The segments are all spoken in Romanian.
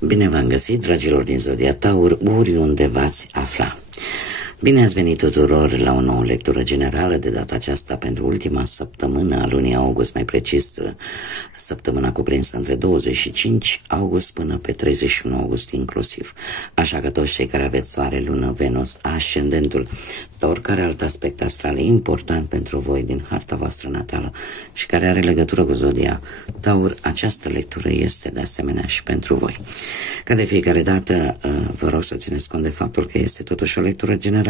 Bine v-am găsit, dragilor din Zodia Taur, oriunde v-ați afla. Bine ați venit tuturor la o nouă lectură generală, de data aceasta pentru ultima săptămână a lunii august, mai precis săptămâna cuprinsă între 25 august până pe 31 august inclusiv. Așa că toți cei care aveți soare, lună, Venus, ascendentul sau oricare alt aspect astral important pentru voi din harta voastră natală și care are legătură cu Zodia Taur, această lectură este de asemenea și pentru voi. Ca de fiecare dată, vă rog să țineți cont de faptul că este totuși o lectură generală,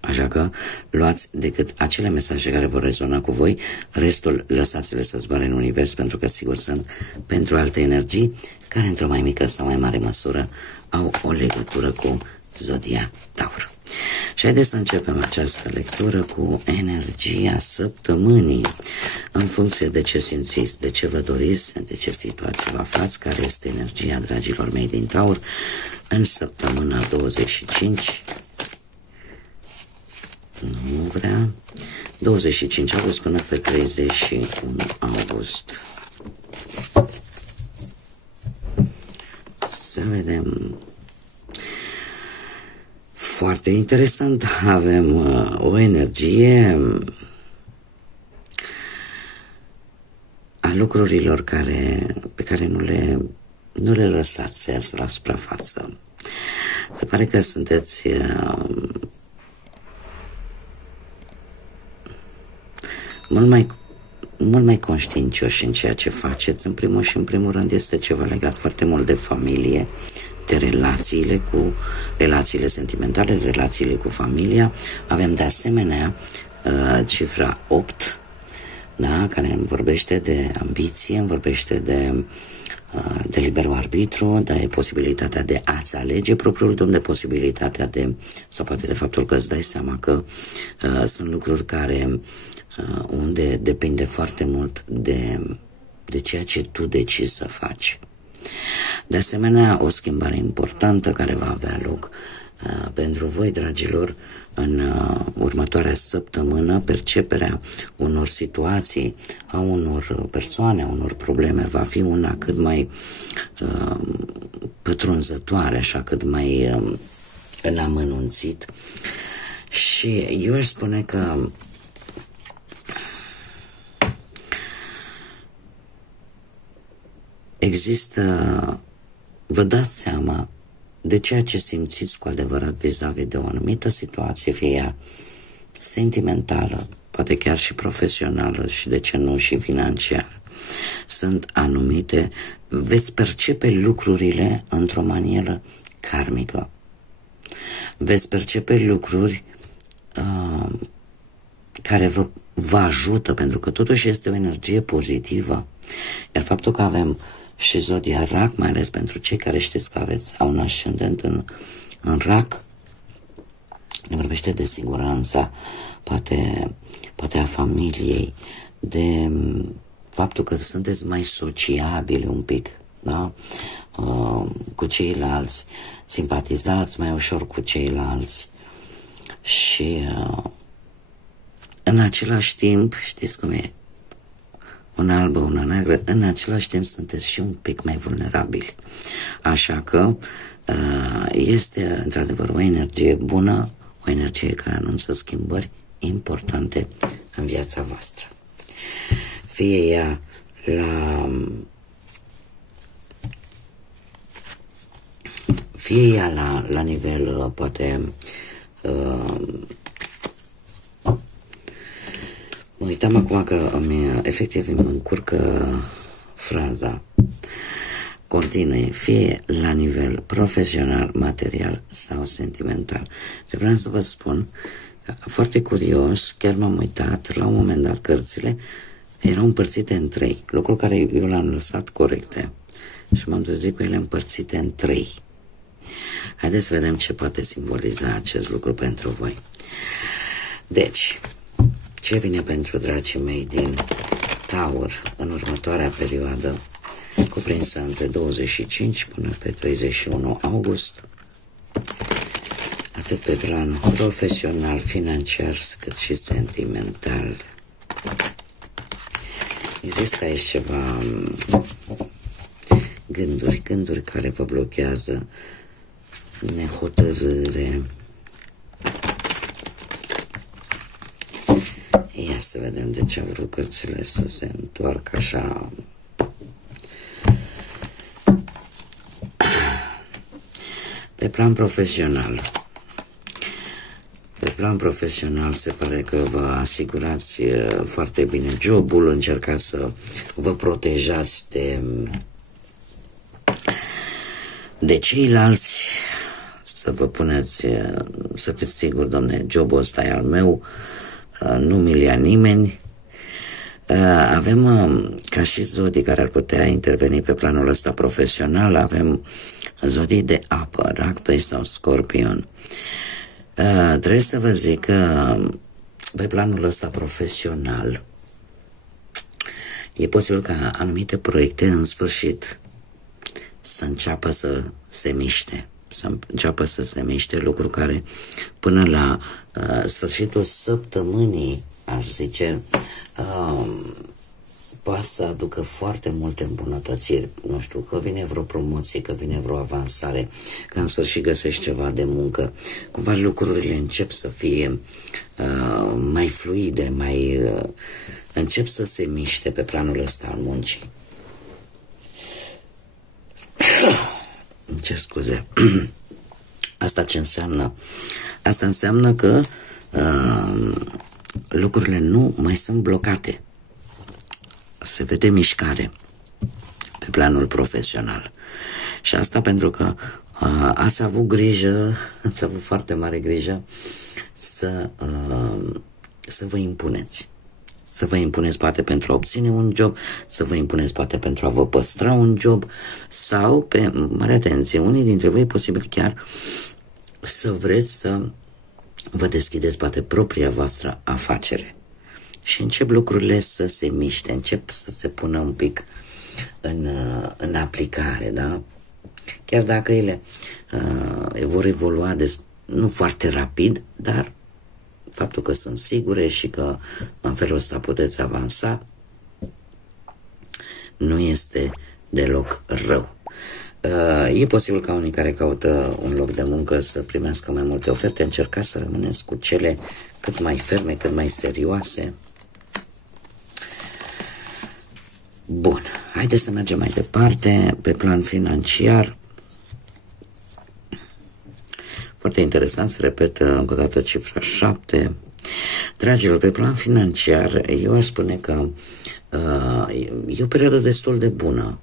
așa că luați decât acele mesaje care vor rezona cu voi, restul lăsați-le să zboare în univers, pentru că sigur sunt pentru alte energii care într-o mai mică sau mai mare măsură au o legătură cu Zodia Taur. Și haideți să începem această lectură cu energia săptămânii, în funcție de ce simțiți, de ce vă doriți, de ce situație vă aflați, care este energia, dragilor mei din Taur, în săptămâna 25, nu vrea, 25 august până pe 31 august. Să vedem. Foarte interesant, avem o energie a lucrurilor pe care nu le lăsați să iasă la suprafață. Se pare că sunteți mult mai conștiincioși în ceea ce faceți. În primul și în primul rând este ceva legat foarte mult de familie, de relațiile sentimentale, relațiile cu familia. Avem de asemenea cifra 8, da, care îmi vorbește de ambiție, îmi vorbește de liberul arbitru, de posibilitatea de a-ți alege propriul drum, de posibilitatea sau poate de faptul că îți dai seama că sunt lucruri unde depinde foarte mult de ceea ce tu decizi să faci. De asemenea, o schimbare importantă care va avea loc pentru voi, dragilor, în următoarea săptămână. Perceperea unor situații, a unor persoane, a unor probleme va fi una cât mai pătrunzătoare, așa, cât mai în amănunțit. Și eu aș spune că vă dați seama de ceea ce simțiți cu adevărat vis-a-vis de o anumită situație, fie ea sentimentală, poate chiar și profesională și de ce nu și financiară. Sunt anumite, veți percepe lucrurile într-o manieră karmică. Veți percepe lucruri care vă ajută, pentru că totuși este o energie pozitivă. Iar faptul că avem și Zodia Rac, mai ales pentru cei care știți că au un ascendent în Rac, ne vorbește de siguranța, poate a familiei, de faptul că sunteți mai sociabili un pic, da? Cu ceilalți, simpatizați mai ușor cu ceilalți și în același timp, știți cum e, una albă, una neagră, în același timp sunteți și un pic mai vulnerabili. Așa că este într-adevăr o energie bună, o energie care anunță schimbări importante în viața voastră. Fie ea la nivel, poate, mă uitam acum că efectiv îmi încurcă fraza. Continue, fie la nivel profesional, material sau sentimental. Și vreau să vă spun că, foarte curios, chiar m-am uitat, la un moment dat cărțile erau împărțite în 3, lucruri care eu le-am lăsat corecte și m-am trezit cu ele împărțite în 3. Haideți să vedem ce poate simboliza acest lucru pentru voi. Deci, ce vine pentru dragii mei din Taur în următoarea perioadă, cuprinsă între 25 până pe 31 august, atât pe plan profesional, financiar, cât și sentimental? Există aici ceva gânduri care vă blochează, nehotărâre. Ia să vedem de ce au vrut cărțile să se întoarcă așa. Pe plan profesional se pare că vă asigurați foarte bine jobul, încercați să vă protejați de ceilalți, să vă puneți, să fiți siguri, domne, jobul ăsta e al meu, nu mi-l ia nimeni. Avem ca și zodii care ar putea interveni pe planul ăsta profesional, avem zodii de apă, Rac, Pești sau Scorpion. Trebuie să vă zic că pe planul ăsta profesional e posibil ca anumite proiecte în sfârșit să înceapă să se miște. Lucru care până la sfârșitul săptămânii, aș zice, poate să aducă foarte multe îmbunătățiri. Nu știu, că vine vreo promoție, că vine vreo avansare, că în sfârșit găsești ceva de muncă. Cumva lucrurile încep să fie mai fluide, încep să se miște pe planul ăsta al muncii. Ce scuze. Asta ce înseamnă? Asta înseamnă că lucrurile nu mai sunt blocate. Se vede mișcare pe planul profesional. Și asta pentru că ați avut grijă, ați avut foarte mare grijă să vă impuneți. Să vă impuneți poate pentru a obține un job, să vă impuneți poate pentru a vă păstra un job sau, pe mare atenție, unii dintre voi posibil chiar să vreți să vă deschideți poate propria voastră afacere. Și încep lucrurile să se miște, încep să se pună un pic în aplicare, da? Chiar dacă ele vor evolua nu foarte rapid, dar faptul că sunt sigure și că în felul ăsta puteți avansa nu este deloc rău. E posibil ca unii care caută un loc de muncă să primească mai multe oferte. Încercați să rămâneți cu cele cât mai ferme, cât mai serioase. Bun, haideți să mergem mai departe pe plan financiar. Foarte interesant, se repetă încă o dată cifra 7. Dragilor, pe plan financiar, eu aș spune că e o perioadă destul de bună.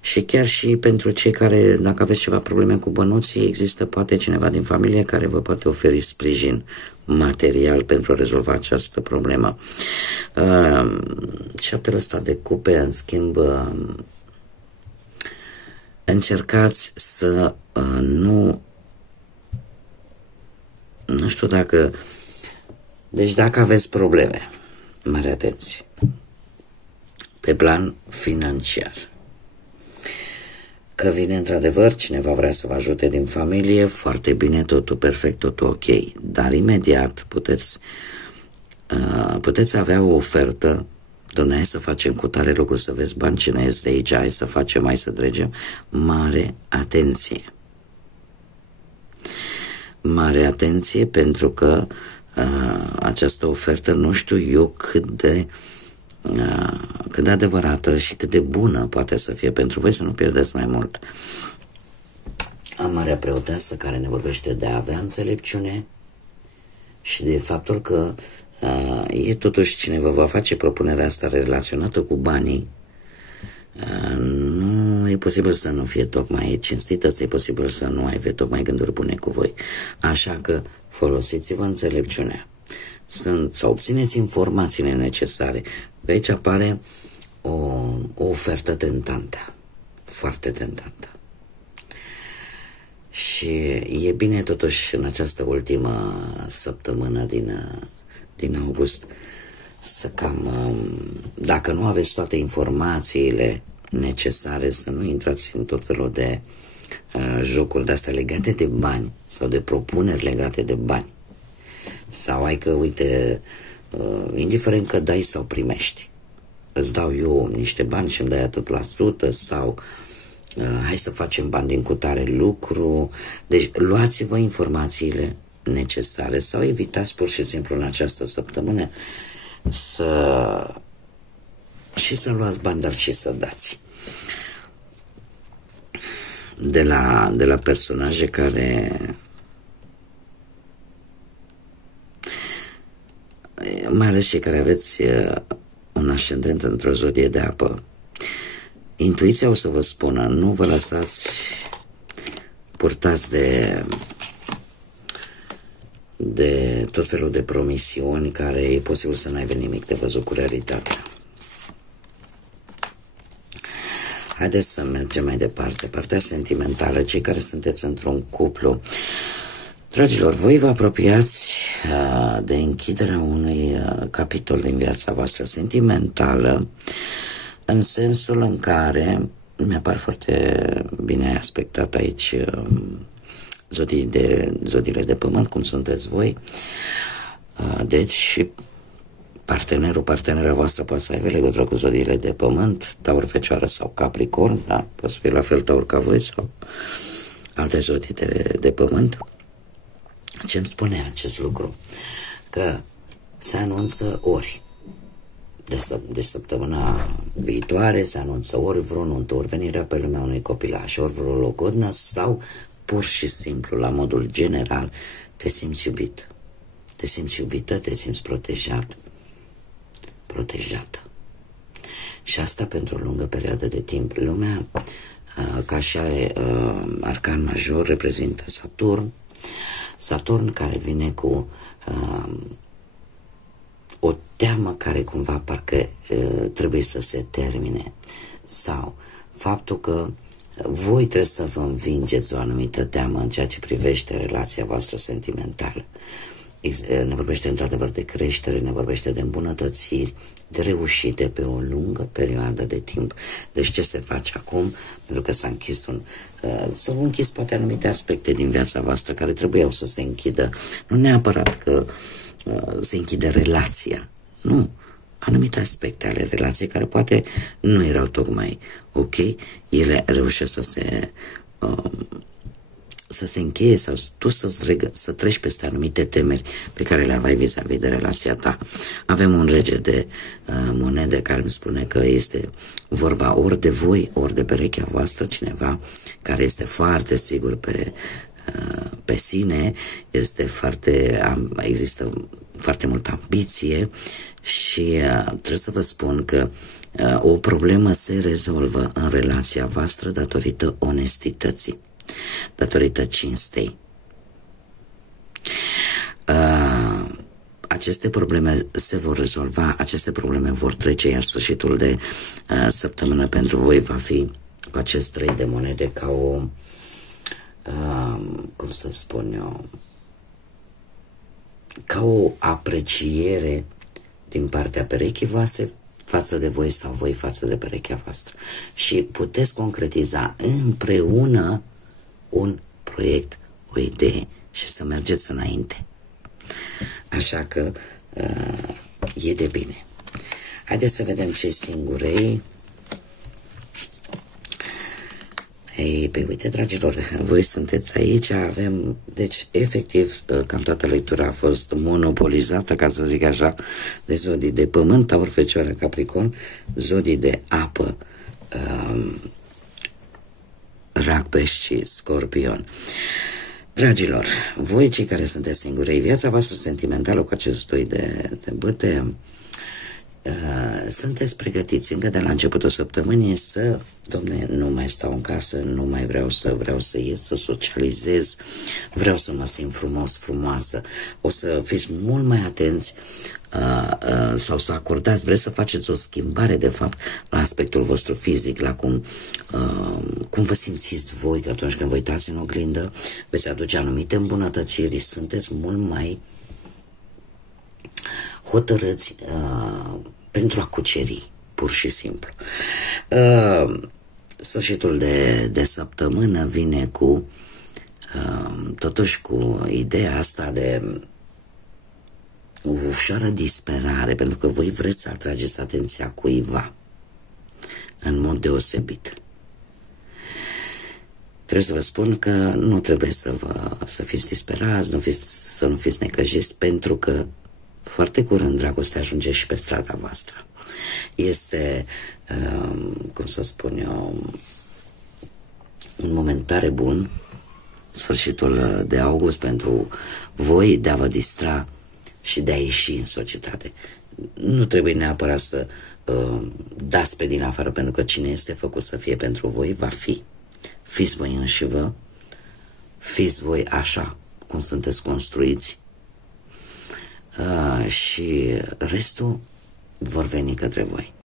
Și chiar și pentru cei care, dacă aveți ceva probleme cu bănuții, există poate cineva din familie care vă poate oferi sprijin material pentru a rezolva această problemă. Șaptele ăsta de cupe, în schimb, încercați să nu știu dacă... Deci dacă aveți probleme, mare atenție, pe plan financiar, că vine într-adevăr cineva vrea să vă ajute din familie, foarte bine, totul perfect, totul ok, dar imediat puteți avea o ofertă, dom'le, hai să facem cu tare lucru, să vezi bani ce ne ies de aici, hai să facem, hai să dregem. Mare atenție! Mare atenție, pentru că această ofertă nu știu eu cât de adevărată și cât de bună poate să fie pentru voi, să nu pierdeți mai mult. Am Marea Preoteasă care ne vorbește de a avea înțelepciune și de faptul că e totuși cine vă va face propunerea asta relaționată cu banii, nu e posibil să nu fie tocmai cinstită, e posibil să nu aibă tocmai gânduri bune cu voi. Așa că folosiți-vă înțelepciunea. Să obțineți informațiile necesare. Pe aici apare o ofertă tentantă, foarte tentantă. Și e bine totuși în această ultimă săptămână din august să dacă nu aveți toate informațiile necesare, să nu intrați în tot felul de jocuri de-astea legate de bani sau de propuneri legate de bani. Sau ai că, uite, indiferent că dai sau primești, îți dau eu niște bani și îmi dai atât la sută, sau hai să facem bani din cutare lucru. Deci luați-vă informațiile necesare sau evitați pur și simplu în această săptămână să luați bani, dar și să dați. De la personaje care, mai ales cei care aveți un ascendent într-o zodie de apă, intuiția o să vă spună, nu vă lăsați purtați de tot felul de promisiuni care e posibil să n-aibă nimic de văzut cu realitatea. Haideți să mergem mai departe. Partea sentimentală, cei care sunteți într-un cuplu. Dragilor, voi vă apropiați de închiderea unui capitol din viața voastră sentimentală, în sensul în care mi-apar foarte bine aspectat aici zodiile de pământ, cum sunteți voi. Deci și partenera voastră poate să aibă legătură cu zodiile de pământ, Taur, Fecioară sau Capricorn, da? Poate să fie la fel Taur ca voi sau alte zodii de pământ. Ce-mi spune acest lucru? Că se anunță ori de săptămâna viitoare, se anunță ori vreo nuntă, ori venirea pe lumea unui copilaș, ori vreo logodnă, sau pur și simplu, la modul general, te simți iubit. Te simți iubită, te simți protejată. Și asta pentru o lungă perioadă de timp. Lumea, ca și arcan major, reprezintă Saturn care vine cu o teamă care cumva parcă trebuie să se termine, sau faptul că voi trebuie să vă învingeți o anumită teamă în ceea ce privește relația voastră sentimentală. Ne vorbește într-adevăr de creștere, ne vorbește de îmbunătățiri, de reușite pe o lungă perioadă de timp. Deci ce se face acum? Pentru că s-a închis s-au închis poate anumite aspecte din viața voastră care trebuiau să se închidă. Nu neapărat că se închide relația, nu. Anumite aspecte ale relației care poate nu erau tocmai ok, ele reușesc să se încheie sau tu să treci peste anumite temeri pe care le aveai vis-a-vis de relația ta. Avem un rege de monede care îmi spune că este vorba ori de voi, ori de perechea voastră, cineva care este foarte sigur pe sine, există foarte multă ambiție și trebuie să vă spun că o problemă se rezolvă în relația voastră datorită onestității, datorită cinstei. Aceste probleme se vor rezolva, aceste probleme vor trece, iar sfârșitul de săptămână pentru voi va fi cu acest 3 de monede ca o cum să spun eu, ca o apreciere din partea perechii voastre față de voi sau voi față de perechea voastră. Și puteți concretiza împreună un proiect, o idee și să mergeți înainte. Așa că e de bine. Haideți să vedem ce singurei. Ei, pe uite, dragilor, voi sunteți aici, avem, deci, efectiv, cam toată lectura a fost monopolizată, ca să zic așa, de zodii de pământ, Taur, Fecioară, Capricorn, zodii de apă, Rac, Pești și Scorpion. Dragilor, voi cei care sunteți singurei, viața voastră sentimentală cu acest doi de bâte, sunteți pregătiți încă de la începutul săptămânii să, domne, nu mai stau în casă, nu mai vreau să ies, să socializez, vreau să mă simt frumos, frumoasă. O să fiți mult mai atenți sau să acordați, vreți să faceți o schimbare de fapt la aspectul vostru fizic, la cum vă simțiți voi, că atunci când vă uitați în oglindă veți aduce anumite îmbunătățiri, sunteți mult mai hotărâți pentru a cuceri, pur și simplu. Sfârșitul de săptămână vine cu totuși cu ideea asta de o ușoară disperare, pentru că voi vreți să atrageți atenția cuiva în mod deosebit. Trebuie să vă spun că nu trebuie să fiți disperați, să nu fiți necăjiți, pentru că foarte curând dragostea ajunge și pe strada voastră. Este, cum să spun eu, un moment tare bun, sfârșitul de august, pentru voi de a vă distra și de a ieși în societate. Nu trebuie neapărat să dați pe din afară, pentru că cine este făcut să fie pentru voi, va fi. Fiți voi înșivă, fiți voi așa cum sunteți construiți, și restul vor veni către voi.